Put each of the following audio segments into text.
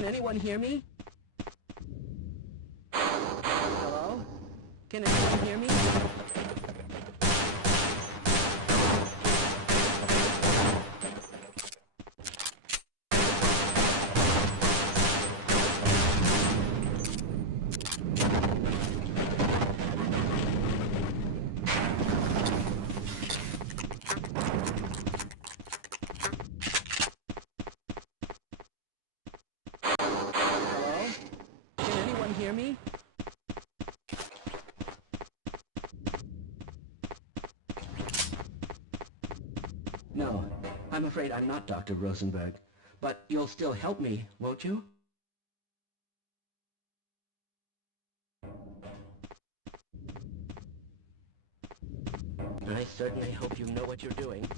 Can anyone hear me? Hello? Can anyone hear me? Hear me? No, I'm afraid I'm not Dr. Rosenberg, but you'll still help me, won't you? I certainly hope you know what you're doing.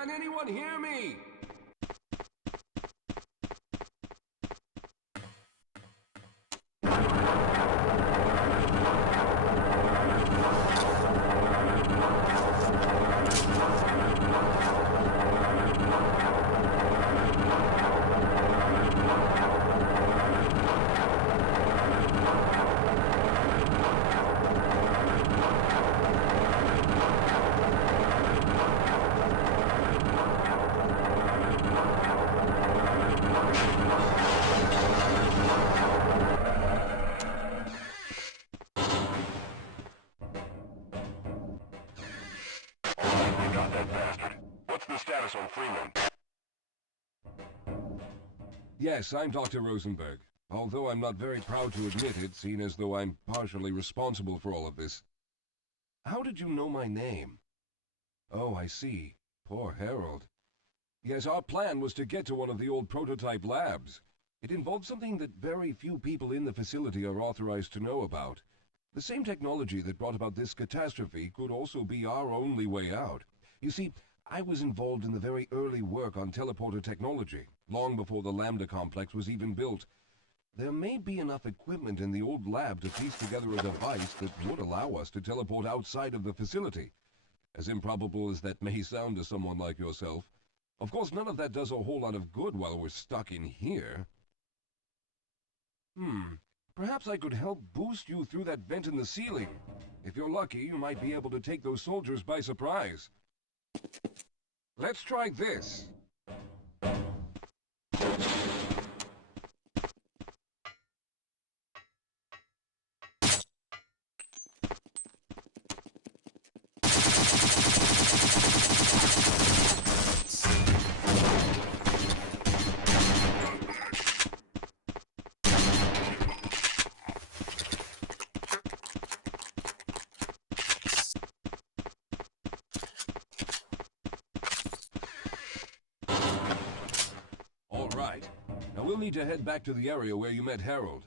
Can anyone hear me? Yes, I'm Dr. Rosenberg. Although I'm not very proud to admit it, seeing as though I'm partially responsible for all of this. How did you know my name? Oh, I see. Poor Harold. Yes, our plan was to get to one of the old prototype labs. It involved something that very few people in the facility are authorized to know about. The same technology that brought about this catastrophe could also be our only way out. You see, I was involved in the very early work on teleporter technology, long before the Lambda complex was even built. There may be enough equipment in the old lab to piece together a device that would allow us to teleport outside of the facility. As improbable as that may sound to someone like yourself. Of course, none of that does a whole lot of good while we're stuck in here. Perhaps I could help boost you through that vent in the ceiling. If you're lucky, you might be able to take those soldiers by surprise. Let's try this. Now we'll need to head back to the area where you met Harold.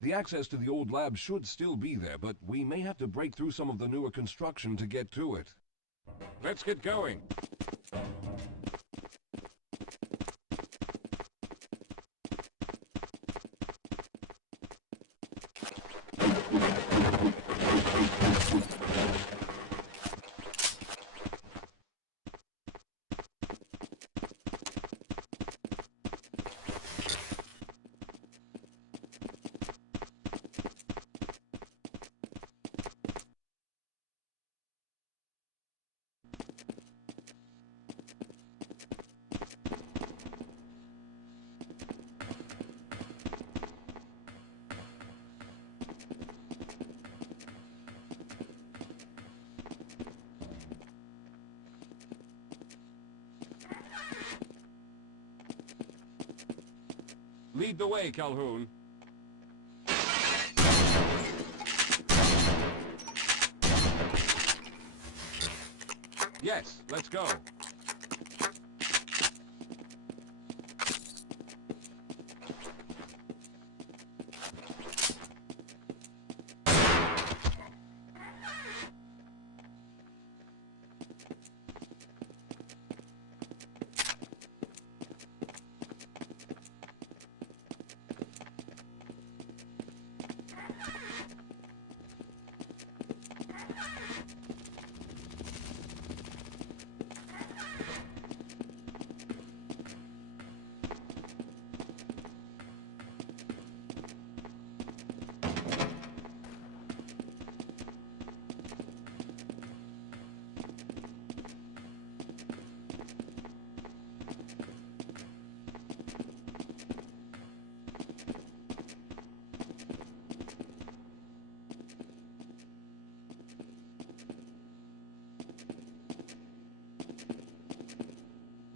The access to the old lab should still be there, but we may have to break through some of the newer construction to get to it. Let's get going. Lead the way, Calhoun. Yes, let's go.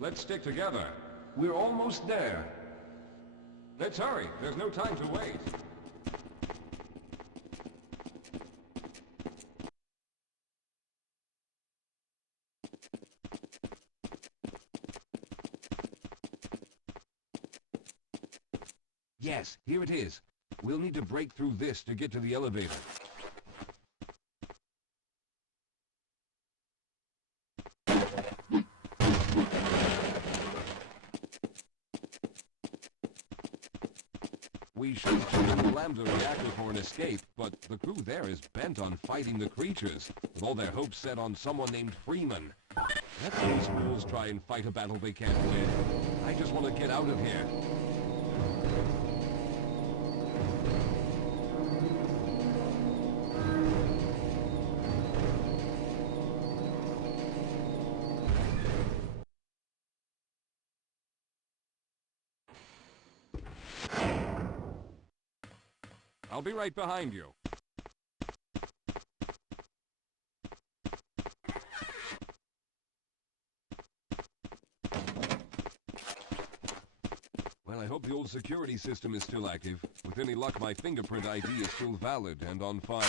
Let's stick together. We're almost there. Let's hurry. There's no time to wait. Yes, here it is. We'll need to break through this to get to the elevator. jammed the reactor for an escape, but the crew there is bent on fighting the creatures, with all their hopes set on someone named Freeman. Let those fools try and fight a battle they can't win. I just want to get out of here. I'll be right behind you. Well, I hope the old security system is still active. With any luck, my fingerprint ID is still valid and on file.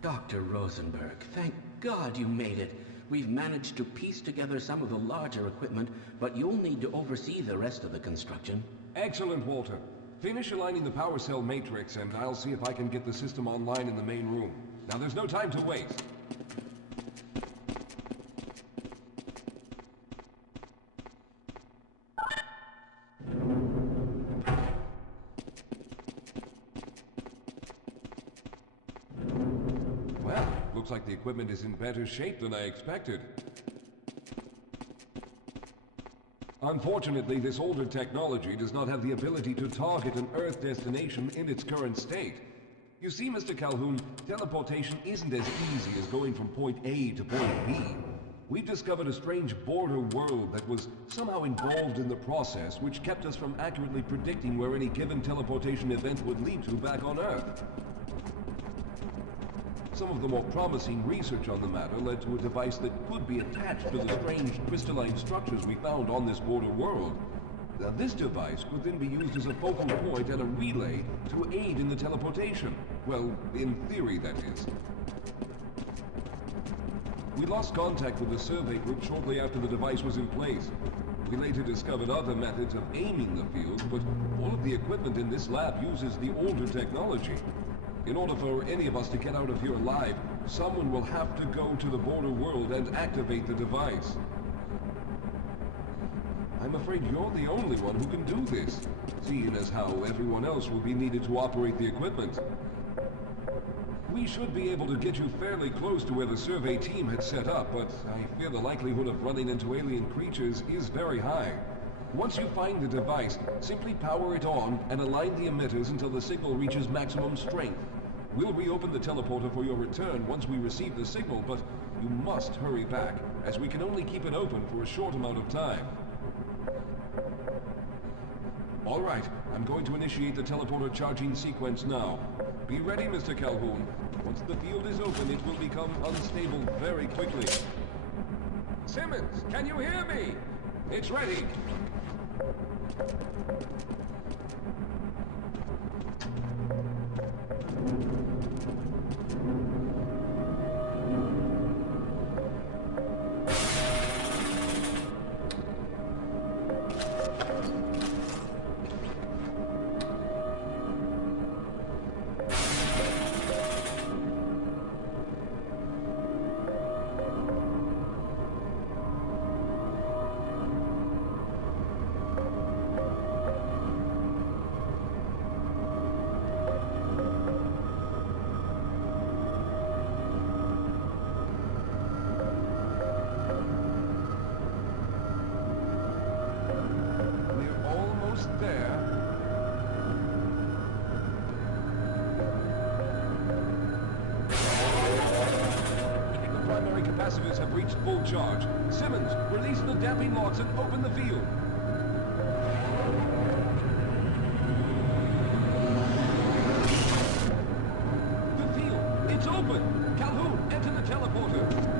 Dr. Rosenberg, thank God you made it. We've managed to piece together some of the larger equipment, but you'll need to oversee the rest of the construction. Excellent, Walter. Finish aligning the power cell matrix, and I'll see if I can get the system online in the main room. Now, there's no time to waste. Well, looks like the equipment is in better shape than I expected. Unfortunately, this older technology does not have the ability to target an Earth destination in its current state. You see, Mr. Calhoun, teleportation isn't as easy as going from point A to point B. We've discovered a strange border world that was somehow involved in the process, which kept us from accurately predicting where any given teleportation event would lead to back on Earth. Some of the more promising research on the matter led to a device that could be attached to the strange crystalline structures we found on this border world. Now, this device could then be used as a focal point and a relay to aid in the teleportation. Well, in theory, that is. We lost contact with the survey group shortly after the device was in place. We later discovered other methods of aiming the field, but all of the equipment in this lab uses the older technology. In order for any of us to get out of here alive, someone will have to go to the border world and activate the device. I'm afraid you're the only one who can do this, seeing as how everyone else will be needed to operate the equipment. We should be able to get you fairly close to where the survey team had set up, but I fear the likelihood of running into alien creatures is very high. Once you find the device, simply power it on and align the emitters until the signal reaches maximum strength. We'll reopen the teleporter for your return once we receive the signal, but you must hurry back, as we can only keep it open for a short amount of time. All right, I'm going to initiate the teleporter charging sequence now. Be ready, Mr. Calhoun. Once the field is open, it will become unstable very quickly. Simmons, can you hear me? It's ready. Capacitors have reached full charge. Simmons, release the damping locks and open the field. The field, it's open! Calhoun, enter the teleporter.